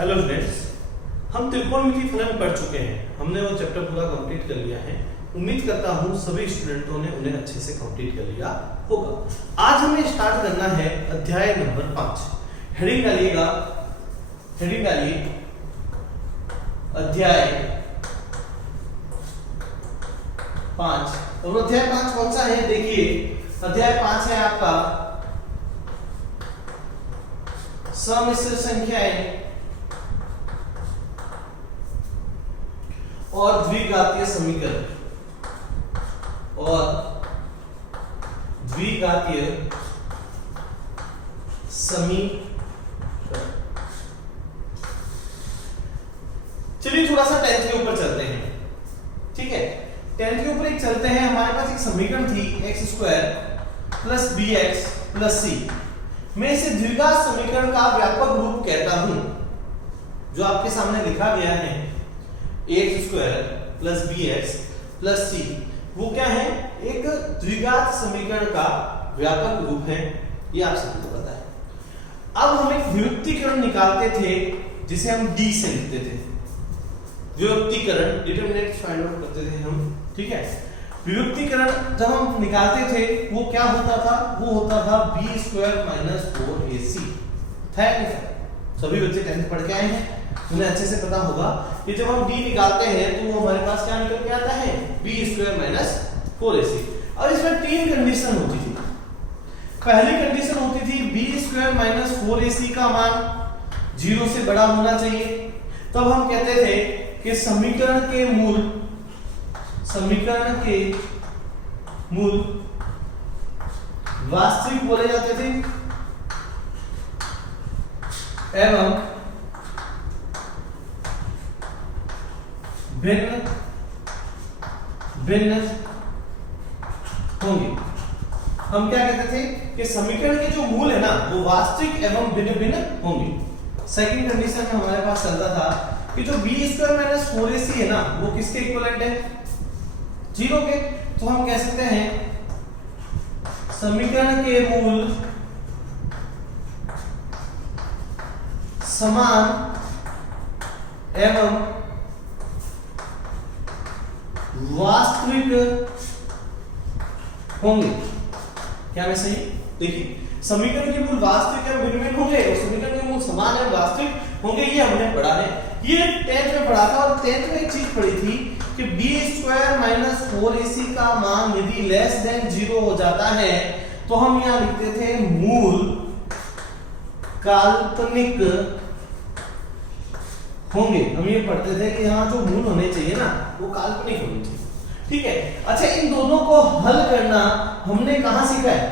Hello students, हम त्रिकोणमिति फलन पढ़ चुके हैं। हमने वो चैप्टर पूरा कंप्लीट कर लिया है। उम्मीद करता हूँ सभी स्टूडेंटों ने उन्हें अच्छे से कंप्लीट कर लिया होगा। आज हमें स्टार्ट करना है अध्याय नंबर 5। हेडिंग डालिएगा, हेडिंग डालिए अध्याय 5। और अध्याय 5 कौन सा है? देखिए, अध्याय 5 है आपका सम्मिश्र संख्याएं और द्विघातीय समीकरण और द्विघातीय समीकरण। चलिए थोड़ा सा 10th के ऊपर चलते हैं। ठीक है, 10th के ऊपर एक चलते हैं। हमारे पास एक समीकरण थी x² + bx + c। मैं इसे द्विघात समीकरण का व्यापक रूप कहता हूं, जो आपके सामने लिखा गया है x² + bx + c। वो क्या है? एक द्विघात समीकरण का व्यापक रूप है, ये आप सभी को पता है। अब हम एक व्युत्कीकरण निकालते थे जिसे हम d से लिखते थे। व्युत्कीकरण डिटरमिनेंट फाइंड आउट करते थे हम। ठीक है, व्युत्कीकरण जब हम निकालते थे वो क्या होता था? वो होता था b² - 4ac। था नहीं? सभी बच्चे 10th पढ़ के आए हैं, उन्हें अच्छे से पता होगा कि जब हम d निकालते हैं तो वो हमारे पास क्या निकल के आता है? b² - 4ac। और इसमें तीन कंडीशन होती थी। पहली कंडीशन होती थी b² - 4ac का मान 0 से बड़ा होना चाहिए। तब हम कहते थे कि समीकरण के मूल वास्तविक बोले जाते थे एवं भिन्न होंगे। हम क्या कहते थे कि समीकरण के जो मूल है ना, वो वास्तविक एवं भिन्न होंगे। सेकंड कंडीशन में हमारे पास चलता था कि जो b² - 4ac है ना, वो किसके इक्विवेलेंट है? 0 के। तो हम कह सकते हैं समीकरण के मूल समान एवं वास्तविक होंगे। क्या मैं सही? देखिए, समीकरण के मूल वास्तविक एवं भिन्न होंगे और समीकरण के मूल समान एवं वास्तविक होंगे, ये हमने पढ़ा है। ये 10th में पढ़ा था। और 10th में एक चीज पढ़ी थी कि b² - 4ac का मान यदि <0 हो जाता है तो हम यहां लिखते थे मूल काल्पनिक होंगे। हम ये पढ़ते थे कि यहाँ जो मूल होने चाहिए ना, वो काल्पनिक होने चाहिए। ठीक है, अच्छा, इन दोनों को हल करना हमने कहां सीखा है?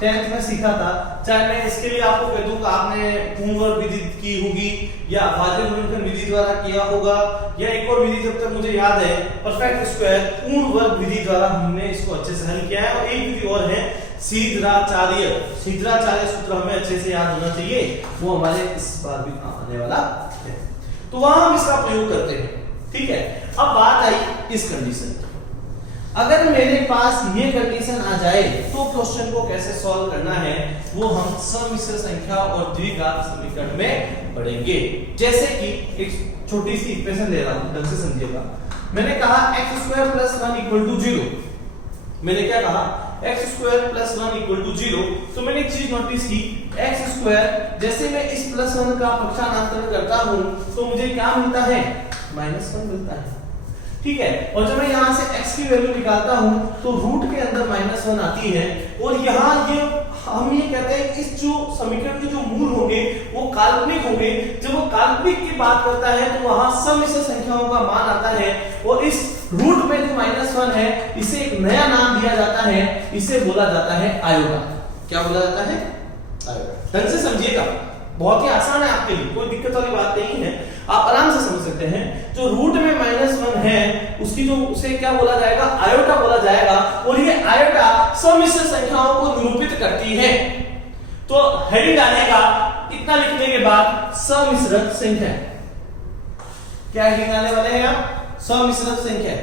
10th में सीखा था। चाहे मैं इसके लिए आपको कह दूं कि आपने पूर्ण वर्ग विधि की होगी या अभाज्य गुणनखंड विधि द्वारा किया होगा, या एक और विधि जब तक मुझे याद है परफेक्ट स्क्वायर पूर्ण वर्ग विधि द्वारा हमने इसको अच्छे से हल किया है। और एक विधि और है सीधराचार्य सूत्र, हमें अच्छे से याद होना चाहिए, वो हमारे इस बार भी काम आने वाला है। तो वहां हम इसका प्रयोग करते हैं। ठीक है, अब बात आई इस कंडीशन की। अगर मेरे पास ये कंडीशन आ जाए तो क्वेश्चन को कैसे सॉल्व करना है वो हम सम्मिश्र संख्या और द्विघात समीकरण में पढ़ेंगे। जैसे कि एक छोटी सी इक्वेशन ले रहा हूं, ढंग से समझिएगा। मैंने कहा x² + 1 = 0। मैंने क्या कहा? x² + 1 = 0। तो मैंने एक चीज नोटिस की, x², जैसे मैं इस +1 का पक्षांतरण करता हूं तो मुझे क्या मिलता है? -1 मिलता है। ठीक है, और जब मैं यहां से x की वैल्यू निकालता हूं तो रूट के अंदर -1 आती है। और यहां ये हम ये कहते हैं कि इस जो समीकरण के जो मूल होंगे वो काल्पनिक होंगे। जब वो काल्पनिक की बात करता है तो वहां सम्मिश्र संख्याओं का मान आता है। और इस रूट में जो -1 है, इसे एक नया नाम दिया जाता है, इसे बोला जाता है आयोटा। क्या बोला जाता है? आयोटा। ढंग से समझिएगा, बहुत ही आसान है आपके लिए, कोई दिक्कत वाली बात नहीं है, आप आराम से समझ सकते हैं। जो रूट में -1 है उसकी जो उसे क्या बोला जाएगा? आयोटा बोला जाएगा। और ये आयोटा सम्मिश्र संख्याओं को निरूपित करती है। तो हेडिंग आनेगा इतना लिखने के बाद सम्मिश्र संख्या। क्या हेडिंग आने वाले हैं आप? सम्मिश्र संख्या।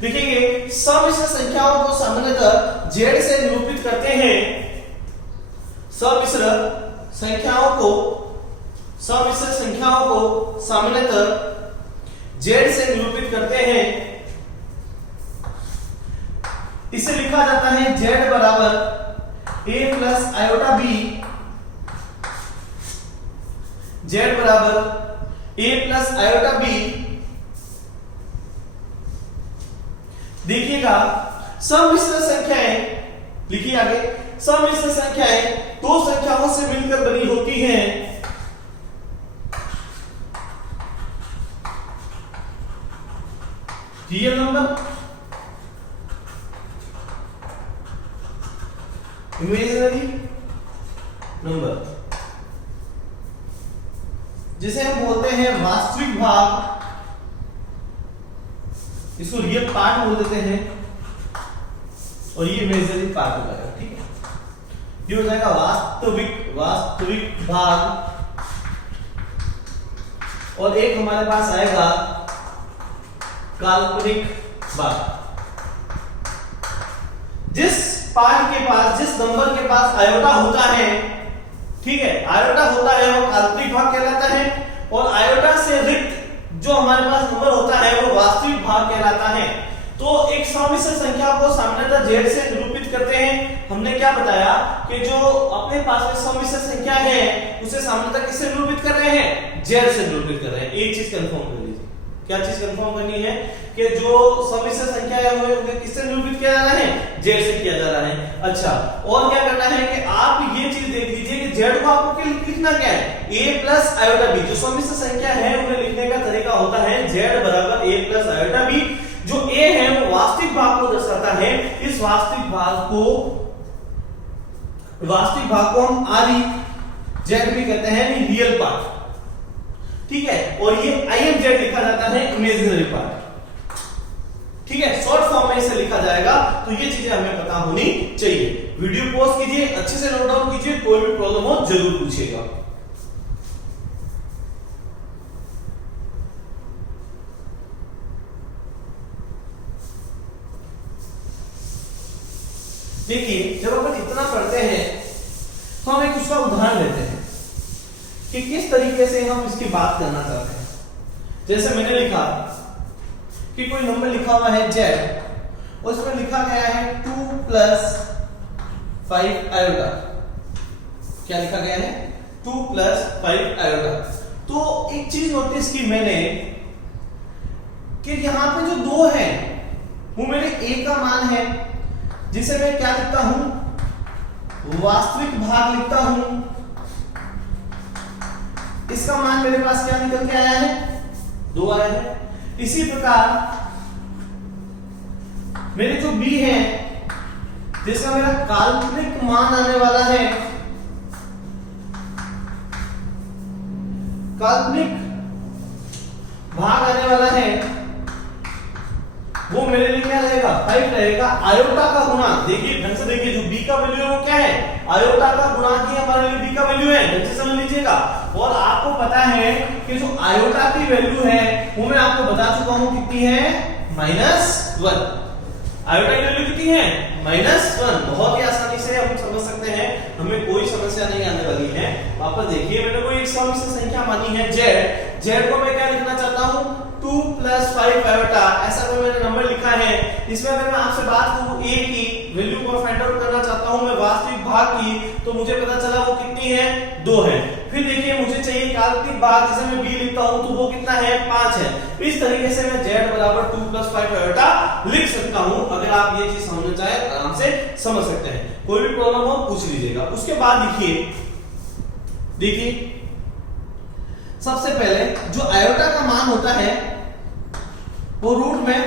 देखिए, सम्मिश्र संख्याओं को सामान्यतः z से निरूपित करते हैं। सम्मिश्र संख्याओं को समिश्र संख्याओं को सामान्यतः z से निरूपित करते हैं। इसे लिखा जाता है z बराबर a plus iota b, z बराबर a प्लस आयोटा b। देखिएगा समिश्र संख्याएं, लिखिए आगे, समिश्र संख्याएं दो संख्याओं से मिलकर बनी होती हैं। रियल नंबर, इमेजिनरी नंबर, जिसे हम बोलते हैं वास्तविक भाग, इसको रियल पार्ट बोल देते हैं, और ये इमेजिनरी पार्ट हो जाएगा। ठीक है, ये हो जाएगा वास्तविक भाग, और एक हमारे पास आएगा काल्पनिक भाग। जिस पार्ट के पास, जिस नंबर के पास आयोटा होता है, ठीक है, आयोटा होता है वो काल्पनिक भाग कहलाता है, और आयोटा से रिक्त जो हमारे पास नंबर होता है वो वास्तविक भाग कहलाता है। तो एक समिश्र संख्या को सामान्यतः z से निरूपित करते हैं। हमने क्या बताया कि जो अपने पास में समिश्र संख्या है उसे सामान्यतः किससे निरूपित कर रहे हैं, z से निरूपित कर रहे हैं। एक चीज कंफर्म कर लीजिए, क्या चीज कंफर्म करनी है कि जो समिश्र संख्या है वो किससे निरूपित किया जा रहा है, z से किया जा रहा है। अच्छा, और क्या करना है कि आप ये चीज देख लीजिए कि z को आपको लिखना क्या है, a प्लस आयोटा b। जो समिश्र संख्या है उन्हें लिखने का तरीका होता है z बराबर a प्लस आयोटा b। जो a है वो वास्तविक भाग को दर्शाता है। इस वास्तविक भाग को हम आदि z भी कहते हैं, रियल पार्ट, ठीक है, और ये IMZ लिखा जाता है इमेजिनरी पार्ट। ठीक है, शॉर्ट फॉर्म में इसे लिखा जाएगा। तो ये चीजें हमें पता होनी चाहिए। वीडियो पॉज कीजिए, अच्छे से नोट डाउन कीजिए, कोई भी प्रॉब्लम हो जरूर पूछिएगा। देखिए, जब अपन इतना पढ़ते हैं तो हम एक उसका उदाहरण लेते हैं कि किस तरीके से हम इसकी बात करना चाहते हैं। जैसे मैंने लिखा कि कोई नंबर लिखा हुआ है z, और उसमें लिखा गया है 2 प्लस 5 आयोटा। क्या लिखा गया है, 2 प्लस 5 आयोटा। तो एक चीज नोटिस की मैंने कि यहां पे जो 2 है वो मेरे a का मान है, जिसे मैं क्या लिखता हूं, वास्तविक भाग लिखता हूं। इसका मान मेरे पास क्या निकल के आया है, 2 आया है। इसी प्रकार मेरे जो b है, जिसका मेरा काल्पनिक मान आने वाला है, काल्पनिक भाग आने वाला है, वो मेरे लिए क्या रहेगा, 5 रहेगा। आयोटा का गुणा, देखिए ढंग से देखिए, जो b का वैल्यू है वो क्या है, आयोटा का गुणा ही हमारे लिए b का वैल्यू है, ढंग से समझ लीजिएगा। और आपको पता है कि जो आयोटा की वैल्यू है वो मैं आपको बता चुका हूं कितनी है, -1। आयोटा की वैल्यू कितनी है, -1। बहुत ही आसानी से हम समझ सकते हैं, हमें कोई समस्या नहीं आने वाली है। वापस देखिए, मैंने कोई एक समिश्र संख्या मानी है z को मैं क्या लिखना चाहता हूं, 2 प्लस 5 आयोटा, ऐसा कोई मैंने नंबर लिखा है। इसमें अगर मैं आपसे बात करूं a की वैल्यू को फाइंड आउट करना चाहता हूं मैं वास्तविक भाग की, तो मुझे पता चला वो कितनी है, 2 है। फिर देखिए मुझे चाहिए काल्पनिक भाग, जिसे मैं b लिखता हूं, तो वो कितना है, 5 है। इस तरीके से मैं z बराबर 2 प्लस 5 आयोटा लिख सकता हूं। अगर आप ये चीज समझना चाहे आराम से समझ सकते हैं, कोई भी प्रॉब्लम हो पूछ लीजिएगा। उसके बाद देखिए सबसे पहले जो आयोटा का मान होता है वो रूट में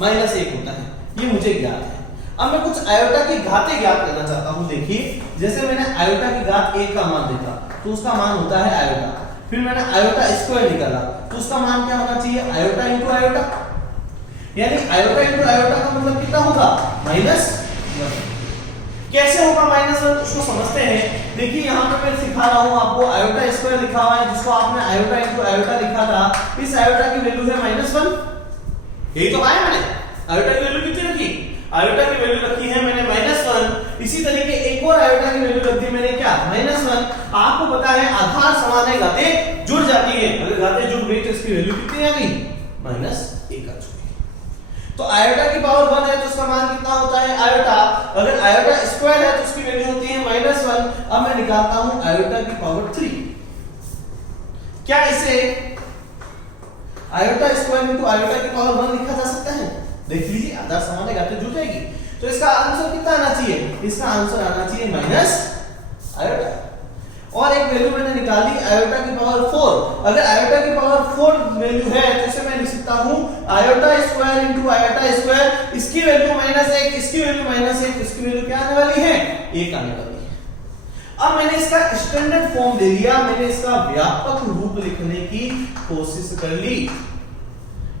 -1 होता है, ये मुझे ज्ञात है। अब मैं कुछ आयोटा की घातें ज्ञात करना चाहता हूं। देखिए, जैसे मैंने आयोटा की घात 1 का मान देखा तो उसका मान होता है आयोटा। फिर मैंने आयोटा स्क्वायर निकाला तो उसका मान क्या होना चाहिए, आयोटा इंटू आयोटा। यानी आयोटा इंटू आयोटा का मतलब कितना होगा, -1। कैसे होगा -1, उसको समझते हैं। देखिए यहाँ पे मैं सिखा रहा हूँ आपको, आयोटा स्क्वायर लिखा हुआ है, जिसको आपने आयोटा इंटू आयोटा लिखा था। इस आयोटा की वैल्यू है -1, यही तो आया मैंने। आयोटा की वैल्यू कितनी रखी, आयोटा की वैल्यू रखी है मैंने -1, इसी तरीके एक और आयोटा की वैल्यू रख दी मैंने क्या -1। आपको पता है आधार समान है, घातें जुड़ जाती है, अगर घातें जुड़ गई तो इसकी वैल्यू कितनी आ गई -1 आ चुकी। तो आयोटा की पावर 1 है तो उसका मान कितना होता है आयोटा, अगर आयोटा स्क्वायर है तो उसकी वैल्यू होती है -1। अब मैं निकालता हूं आयोटा की पावर 3। क्या इसे आयोटा स्क्वायर इनटू आयोटा की पावर 1 लिखा जा सकता है? देख लीजिए आधार समान है, घातें जुड़ जाएगी, तो इसका आंसर कितना आना चाहिए? इसका आंसर आना चाहिए माइनस आयोटा। और एक वैल्यू मैंने निकाली आयोटा की पावर 4। अगर आयोटा की पावर 4 वैल्यू है तो इसे मैं लिख सकता हूं iota square into iota square, इसकी वैल्यू -1, इसकी वैल्यू -1, इसकी वैल्यू क्या आने वाली है 1 आने वाली है। अब मैंने इसका स्टैंडर्ड फॉर्म ले लिया, मैंने इसका व्यापक रूप लिखने की कोशिश कर ली।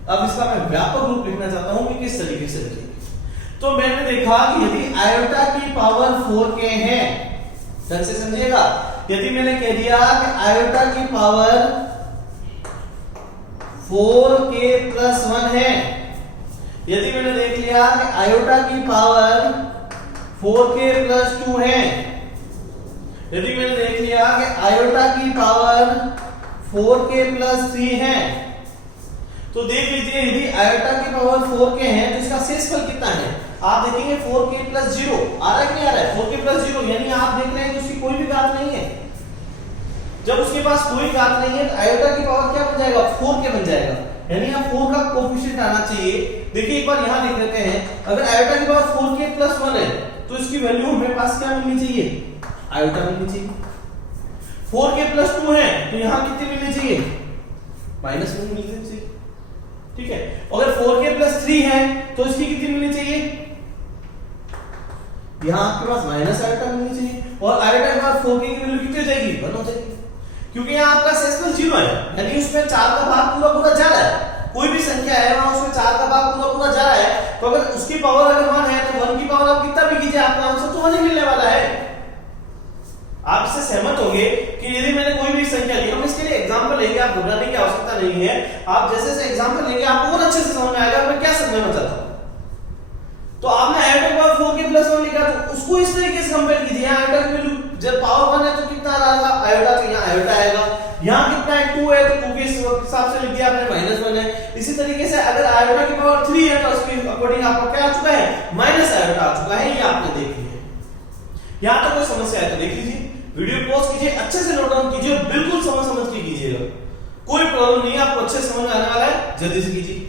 अब इसका मैं व्यापक रूप लिखना चाहता हूं कि किस तरीके से लिखेंगे। तो मैंने देखा कि यदि आयोटा की पावर 4k है, ढंग से समझिएगा, यदि मैंने कह दिया कि आयोटा की पावर 4k + 1 है, यदि मैंने देख लिया कि आयोटा की पावर 4k + 2 है, यदि मैंने देख लिया कि आयोटा की पावर 4k + 3 है, तो देख लीजिए यदि आयोटा की पावर 4k है तो इसका शेषफल कितना है? आप देखेंगे 4k + 0 आ रहा है कि नहीं आ रहा है? 4k + 0 यानी आप देख रहे हैं कि उसकी कोई भी घात नहीं है। जब उसके पास कोई घात नहीं है तो आयोटा की पावर क्या बन जाएगा? 4k बन जाएगा, यानी आप 4 का कोएफिशिएंट आना चाहिए। देखिए एक बार यहां देख लेते हैं, अगर आयोटा की पावर 4k + 1 है तो इसकी वैल्यू हमें पास क्या मिलनी चाहिए? आयोटा मिलनी चाहिए। 4k + 2 है तो यहां कितनी मिलनी चाहिए? -1 मिलनी चाहिए, ठीक है। अगर 4k + 3 है तो इसकी कितनी मिलनी चाहिए? यहां आपके पास माइनस आयोटा मिलनी चाहिए, और आयोटा के बाद 4k की वैल्यू कितनी हो जाएगी? 1 हो जाएगी, क्योंकि यहां आपका शेषफल 0 है, यानी उसमें 4 का भाग पूरा जा रहा है। कोई भी संख्या है वहां उसमें 4 का भाग पूरा जा रहा है, तो अगर उसकी पावर अगर 1 है तो 1 की पावर आप कितना भी कीजिए आपका आंसर तो 1 ही मिलने वाला है। आप इससे सहमत होंगे कि यदि मैंने कोई भी संख्या ली, हम इसके लिए एग्जांपल लेंगे, आप घबराने की आवश्यकता नहीं है। आप जैसे जैसे एग्जांपल लेंगे आपको और अच्छे से समझ में आएगा मैं क्या समझाना चाहता हूं। तो आपने आयोटा की पावर 4k + 1 लिखा तो उसको इस तरीके से कंपेयर कीजिए। आयोटा की वैल्यू जब पावर 1 है तो कितना आएगा आयोटा, तो यहाँ आयोटा आएगा। यहाँ कितना है 2 है तो 2 के हिसाब से लिख दिया आपने -1 है। इसी तरीके से अगर आयोटा की पावर 3 है तो उसके अकॉर्डिंग आपको क्या आ चुका है? माइनस आयोटा आ चुका है, ये आपने देख लिया। यहाँ तक कोई समस्या है तो देख लीजिए, वीडियो पॉज कीजिए, अच्छे से नोट डाउन कीजिए, बिल्कुल समझ के कीजिएगा, कोई प्रॉब्लम नहीं है, आपको अच्छे समझ में आने वाला है, जल्दी से कीजिए।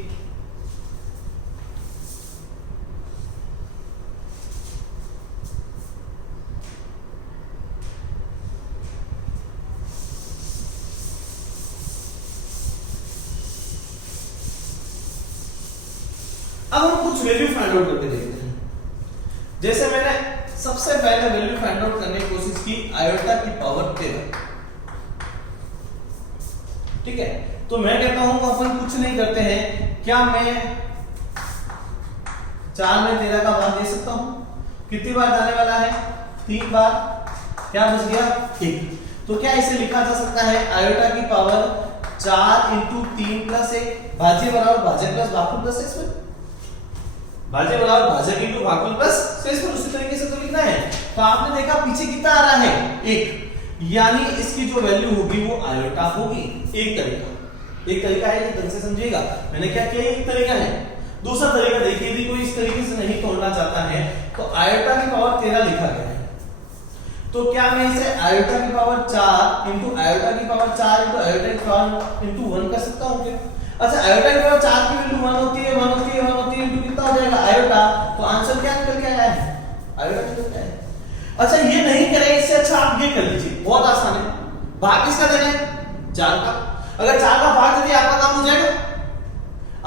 अब हम कुछ वैल्यू फाइंड आउट करके देखते हैं। जैसे मैंने सबसे पहले वैल्यू फाइंड आउट करने की कोशिश की आयोटा की पावर 13, ठीक है। तो मैं कहता हूं अपन कुछ नहीं करते हैं, क्या मैं 4 में 13 का भाग दे सकता हूं? कितनी बार जाने वाला है? 3 बार, क्या बच गया 1। तो क्या इसे लिखा जा सकता है आयोटा की पावर 4 × 3 + 1 भाज्य बराबर भाजक प्लस भागफल प्लस शेषफल, भाज्य बराबर भाजक × भागफल प्लस शेषफल, उसी तरीके से तो लिखना है। तो आपने देखा पीछे कितना आ रहा है 1, यानी इसकी जो वैल्यू होगी वो आयोटा होगी। एक तरीका है, ये ढंग से समझिएगा। मैंने क्या किया, एक तरीका है। दूसरा तरीका देखिए, यदि कोई इस तरीके से नहीं तोड़ना चाहता है तो आयोटा की पावर 13 लिखा गया है, तो क्या मैं इसे आयोटा की पावर 4 × आयोटा की पावर 4 × आयोटा की पावर × 1 कर सकता हूं क्या? अच्छा, आयोटा की पावर 4 की वैल्यू 1 होती है, 1 होती है, 1 होती है, कितना हो जाएगा आयोटा, तो आंसर क्या निकल के आया है? आयोटा निकल के आया है। अच्छा, ये नहीं करें, इससे अच्छा आप ये कर लीजिए, बहुत आसान है। भाग किसका देना है? 4 का। अगर 4 का भाग दे दिया आपका काम हो जाएगा।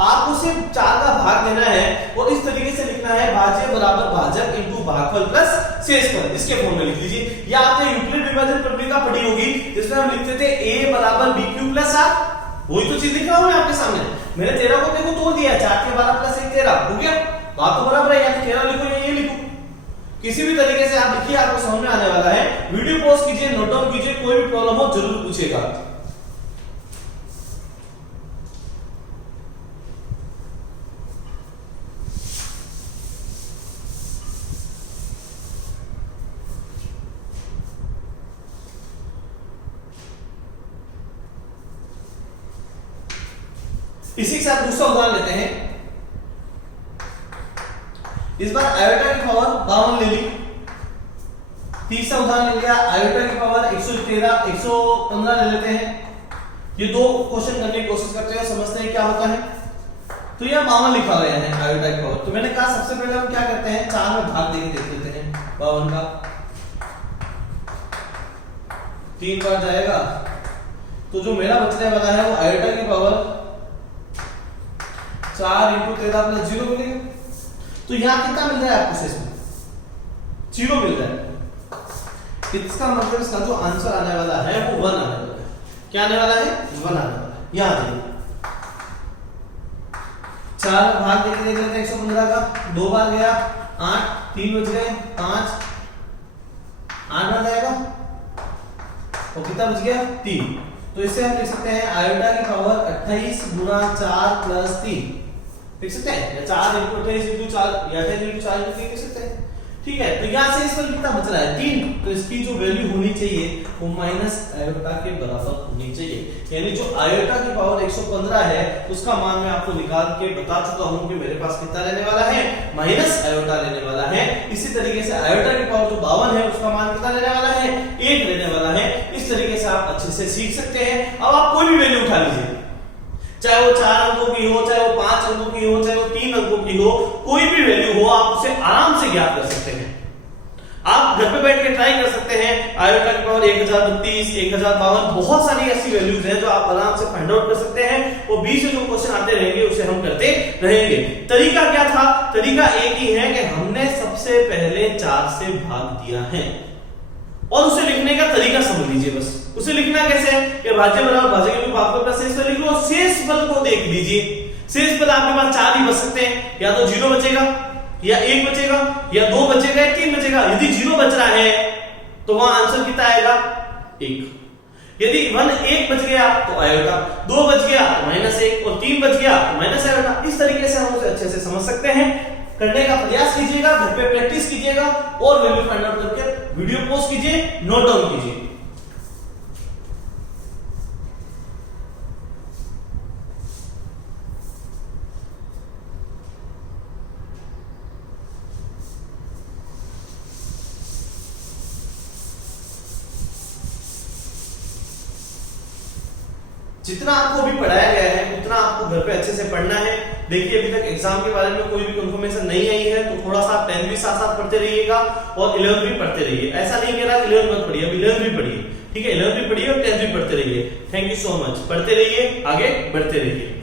आपको सिर्फ 4 का भाग देना है और इस तरीके से लिखना है भाज्य बराबर भाजक × भागफल प्लस शेषफल, इसके फॉर्म में लिख लीजिए। या आपने यूक्लिड विभाजन प्रक्रिया पढ़ी होगी जिसमें हम लिखते थे a = bq + r, वही तो चीज लिख रहा हूं मैं आपके सामने। मैंने 13 को देखो तोड़ दिया, 4 के 12 + 1 13 हो गया, बात तो बराबर है। या तो 13 लिखो या ये लिखो, किसी भी तरीके से आप लिखिए, आपको समझ में आने वाला है। वीडियो पॉज कीजिए, नोट डाउन कीजिए, कोई भी प्रॉब्लम हो जरूर पूछिएगा। इसी के साथ दूसरा उदाहरण लेते हैं। इस बार आयोटा की पावर 52 ले ली। तीसरा उदाहरण ले लिया, आयोटा की पावर 115 ले लेते हैं। ये दो क्वेश्चन करने की कोशिश करते हैं, समझते हैं क्या होता है। तो यह 52 लिखा गया है आयोटा की पावर। तो मैंने कहा सबसे पहले हम क्या करते हैं, 4 में भाग देके देख लेते हैं। 52 का 3 बार जाएगा, तो जो मेरा बचने वाला है वो आयोटा की पावर 4 × 13 + 0 मिलेगा। तो यहाँ कितना मिल रहा है आपको शेष में? 0 मिल रहा है। इसका मतलब इसका जो आंसर आने वाला है वो 1 आने वाला है। क्या आने वाला है? 1 आने वाला है। यहाँ देखिए 4 भाग देके देख लेते हैं 115 का। 2 बार गया 8, 3 बच गए 5, 8 आ जाएगा और कितना बच गया? 3। तो इससे हम लिख सकते हैं आयोटा की पावर 28 × 4 + 3 लिख सकते हैं, या 4 × 28 × 4 या 28 × 4 × 3 लिख सकते हैं। ठीक है, तो यहां से इसमें कितना बच रहा है? 3। तो इसकी जो वैल्यू होनी चाहिए वो माइनस आयोटा के बराबर होनी चाहिए। यानी जो आयोटा की पावर 115 है उसका मान मैं आपको निकाल के बता चुका हूं कि मेरे पास कितना रहने वाला है, माइनस आयोटा रहने वाला है। इसी तरीके से आयोटा की पावर जो 52 है उसका मान कितना रहने वाला है, 1 रहने वाला है। इस तरीके से आप अच्छे से सीख सकते हैं। अब आप कोई भी वैल्यू उठा लीजिए, चाहे वो 4 अंकों की हो, चाहे वो 5 अंकों की हो, चाहे वो 3 अंकों की हो, कोई भी वैल्यू हो आप उसे आराम से ज्ञात कर सकते हैं। आप घर पे बैठ के ट्राई कर सकते हैं। आयोटा की पावर 1032, 1052, बहुत सारी ऐसी वैल्यूज हैं जो आप आराम से फाइंड आउट कर सकते हैं। वो बीच में जो क्वेश्चन आते रहेंगे उसे हम करते रहेंगे। तरीका क्या था? तरीका एक ही है कि हमने सबसे पहले 4 से भाग दिया है और उसे लिखने का तरीका समझ लीजिए। बस उसे लिखना कैसे है कि भाज्य बराबर भाज्य के भाग पर शेष पर लिख लो और शेष फल को देख लीजिए। शेष फल आपके पास 4 ही बच सकते हैं, या तो 0 बचेगा, या 1 बचेगा, या 2 बचेगा, या 3 बचेगा। यदि 0 बच रहा है तो वहां आंसर कितना आएगा? 1। यदि 1 बच गया तो आयोटा, 2 बच गया तो -1 और 3 बच गया तो माइनस आयोटा। इस तरीके से हम उसे अच्छे से समझ सकते हैं। करने का प्रयास कीजिएगा, घर पे प्रैक्टिस कीजिएगा और वैल्यू फाइंड आउट करके वीडियो पोस्ट कीजिए, नोट डाउन कीजिए। जितना आपको अभी पढ़ाया गया है उतना आपको घर पे अच्छे से पढ़ना है। देखिए अभी तक एग्जाम के बारे में कोई भी कंफर्मेशन नहीं आई है तो थोड़ा सा 10th भी साथ साथ पढ़ते रहिएगा और 11th भी पढ़ते रहिए। ऐसा नहीं कह रहा 11th मत पढ़िए, अभी 11th भी पढ़िए। ठीक है, 11th भी पढ़िए और 10th भी पढ़ते रहिए। Thank you so much. पढ़ते रहिए, आगे बढ़ते रहिए।